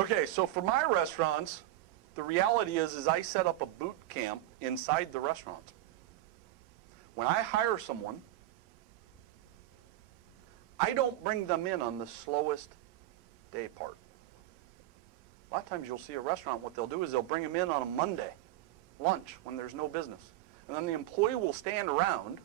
Okay, so for my restaurants, the reality is I set up a boot camp inside the restaurant. When I hire someone, I don't bring them in on the slowest day part. A lot of times you'll see a restaurant, what they'll do is they'll bring them in on a Monday, lunch, when there's no business. And then the employee will stand around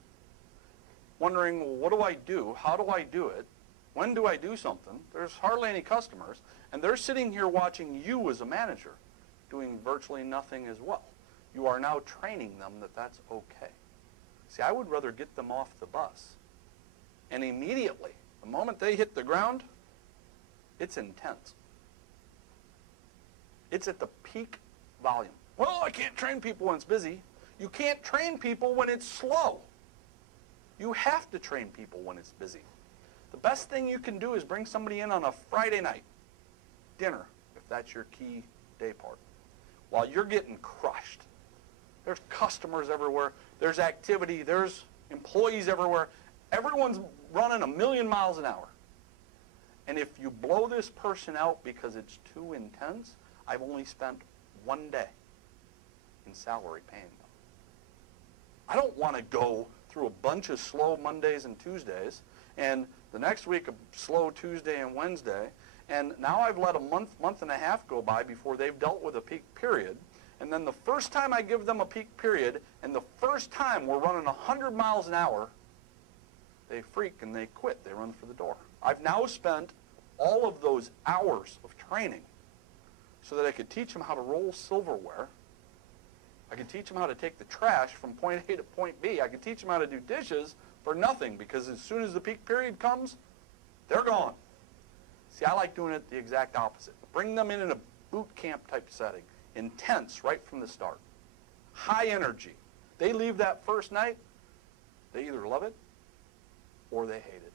wondering, well, what do I do? How do I do it? When do I do something? There's hardly any customers. And they're sitting here watching you as a manager doing virtually nothing as well. You are now training them that that's okay. See, I would rather get them off the bus. And immediately, the moment they hit the ground, it's intense. It's at the peak volume. Well, I can't train people when it's busy. You can't train people when it's slow. You have to train people when it's busy. The best thing you can do is bring somebody in on a Friday night dinner, if that's your key day part, while you're getting crushed. There's customers everywhere. There's activity. There's employees everywhere. Everyone's running 1,000,000 miles an hour. And if you blow this person out because it's too intense, I've only spent 1 day in salary paying them. I don't want to go through a bunch of slow Mondays and Tuesdays, and the next week a slow Tuesday and Wednesday, and now I've let a month and a half go by before they've dealt with a peak period, and then the first time I give them a peak period, and the first time we're running 100 miles an hour, they freak and they quit. They run for the door. I've now spent all of those hours of training so that I could teach them how to roll silverware. I could teach them how to take the trash from point A to point B. I could teach them how to do dishes for nothing, because as soon as the peak period comes, they're gone. See, I like doing it the exact opposite. Bring them in a boot camp type setting, intense right from the start, high energy. They leave that first night, they either love it or they hate it.